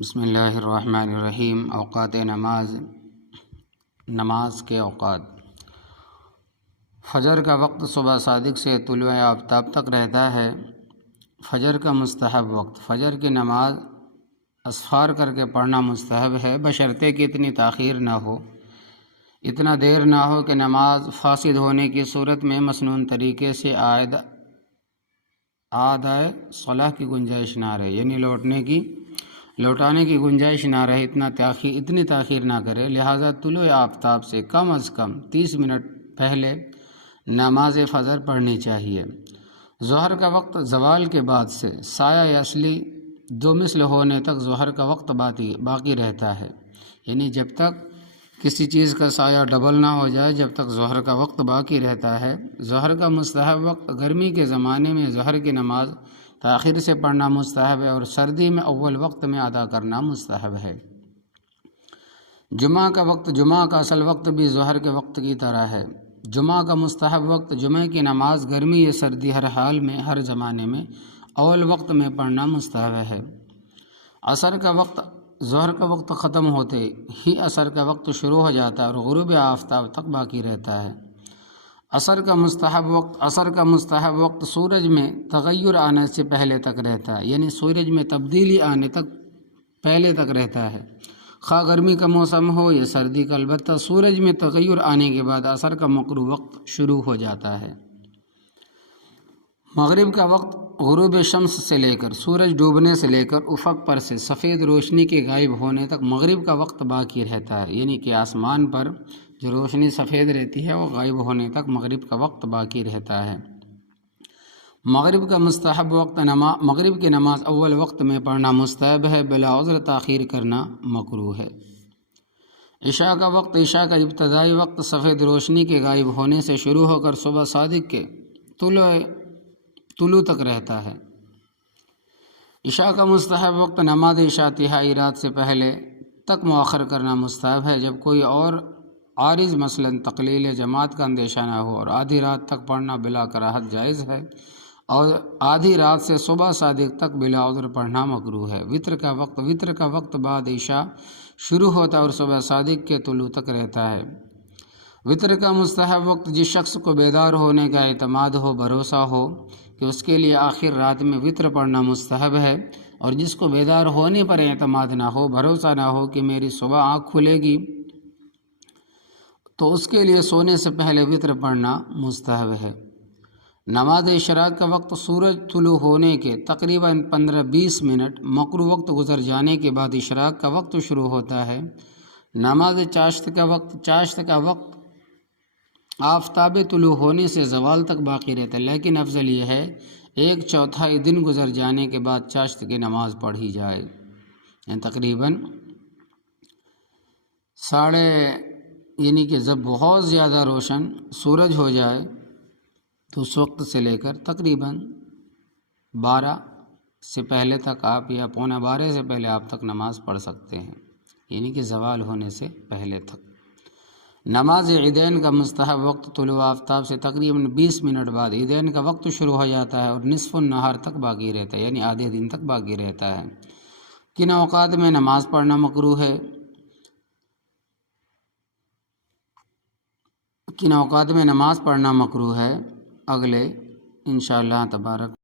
بسم اللہ الرحمن الرحیم۔ اوقات نماز کے اوقات۔ فجر کا وقت صبح صادق سے طلوع آفتاب تک رہتا ہے۔ فجر کا مستحب وقت۔ فجر کی نماز اسفار کر کے پڑھنا مستحب ہے، بشرطے کہ اتنی تاخیر نہ ہو، اتنا دیر نہ ہو کہ نماز فاسد ہونے کی صورت میں مسنون طریقے سے ادائے صلاح کی گنجائش نہ رہے، یعنی لوٹانے کی گنجائش نہ رہے، اتنی تاخیر نہ کرے۔ لہٰذا طلوع آفتاب سے کم از کم 30 منٹ پہلے نماز فجر پڑھنی چاہیے۔ ظہر کا وقت زوال کے بعد سے سایہ اصلی دو مثل ہونے تک ظہر کا وقت باقی رہتا ہے، یعنی جب تک کسی چیز کا سایہ ڈبل نہ ہو جائے جب تک ظہر کا وقت باقی رہتا ہے۔ ظہر کا مستحب وقت۔ گرمی کے زمانے میں ظہر کی نماز تاخیر سے پڑھنا مستحب ہے اور سردی میں اول وقت میں ادا کرنا مستحب ہے۔ جمعہ کا وقت۔ جمعہ کا اصل وقت بھی ظہر کے وقت کی طرح ہے۔ جمعہ کا مستحب وقت۔ جمعہ کی نماز گرمی یا سردی ہر حال میں، ہر زمانے میں اول وقت میں پڑھنا مستحب ہے۔ عصر کا وقت۔ ظہر کا وقت ختم ہوتے ہی عصر کا وقت شروع ہو جاتا ہے اور غروب آفتاب تک باقی رہتا ہے۔ عصر کا مستحب وقت۔ عصر کا مستحب وقت سورج میں تغیر آنے سے پہلے تک رہتا ہے، یعنی سورج میں تبدیلی آنے تک پہلے تک رہتا ہے، خواہ گرمی کا موسم ہو یا سردی کا۔ البتہ سورج میں تغیر آنے کے بعد عصر کا مکروہ وقت شروع ہو جاتا ہے۔ مغرب کا وقت۔ غروب شمس سے لے کر سورج ڈوبنے سے لے کر افق پر سے سفید روشنی کے غائب ہونے تک مغرب کا وقت باقی رہتا ہے، یعنی کہ آسمان پر جو روشنی سفید رہتی ہے وہ غائب ہونے تک مغرب کا وقت باقی رہتا ہے۔ مغرب کا مستحب وقت۔ مغرب کی نماز اول وقت میں پڑھنا مستحب ہے، بلا عذر تاخیر کرنا مکروہ ہے۔ عشاء کا وقت۔ عشاء کا ابتدائی وقت سفید روشنی کے غائب ہونے سے شروع ہو کر صبح صادق کے طلوع تک رہتا ہے۔ عشاء کا مستحب وقت۔ نماز عشاء تہائی رات سے پہلے تک مؤخر کرنا مستحب ہے، جب کوئی اور عارض مثلاً تقلیل جماعت کا اندیشہ نہ ہو، اور آدھی رات تک پڑھنا بلا کراہت جائز ہے، اور آدھی رات سے صبح صادق تک بلا عذر پڑھنا مکروہ ہے۔ وتر کا وقت۔ وتر کا وقت بعد عشاء شروع ہوتا ہے اور صبح صادق کے طلوع تک رہتا ہے۔ وتر کا مستحب وقت۔ جس شخص کو بیدار ہونے کا اعتماد ہو، بھروسہ ہو کہ اس کے لیے آخر رات میں وتر پڑھنا مستحب ہے، اور جس کو بیدار ہونے پر اعتماد نہ ہو، بھروسہ نہ ہو کہ میری صبح آنکھ کھلے گی، تو اس کے لیے سونے سے پہلے وتر پڑھنا مستحب ہے۔ نماز اشراق کا وقت۔ سورج طلوع ہونے کے تقریباً 15-20 منٹ مکروہ وقت گزر جانے کے بعد اشراق کا وقت شروع ہوتا ہے۔ نماز چاشت کا وقت۔ چاشت کا وقت آفتاب طلوع ہونے سے زوال تک باقی رہتا ہے، لیکن افضل یہ ہے 1/4 دن گزر جانے کے بعد چاشت کی نماز پڑھی جائے، یعنی تقریباً یعنی کہ جب بہت زیادہ روشن سورج ہو جائے تو اس وقت سے لے کر تقریباً 12 سے پہلے تک آپ، یا 11:45 سے پہلے آپ تک نماز پڑھ سکتے ہیں، یعنی کہ زوال ہونے سے پہلے تک۔ نماز عیدین کا مستحب وقت۔ طلوع آفتاب سے تقریباً 20 منٹ بعد عیدین کا وقت شروع ہو جاتا ہے اور نصف النہار تک باقی رہتا ہے، یعنی آدھے دن تک باقی رہتا ہے۔ کن اوقات میں نماز پڑھنا مکروہ ہے؟ کن اوقات میں نماز پڑھنا مکروہ ہے؟ اگلے انشاءاللہ تبارک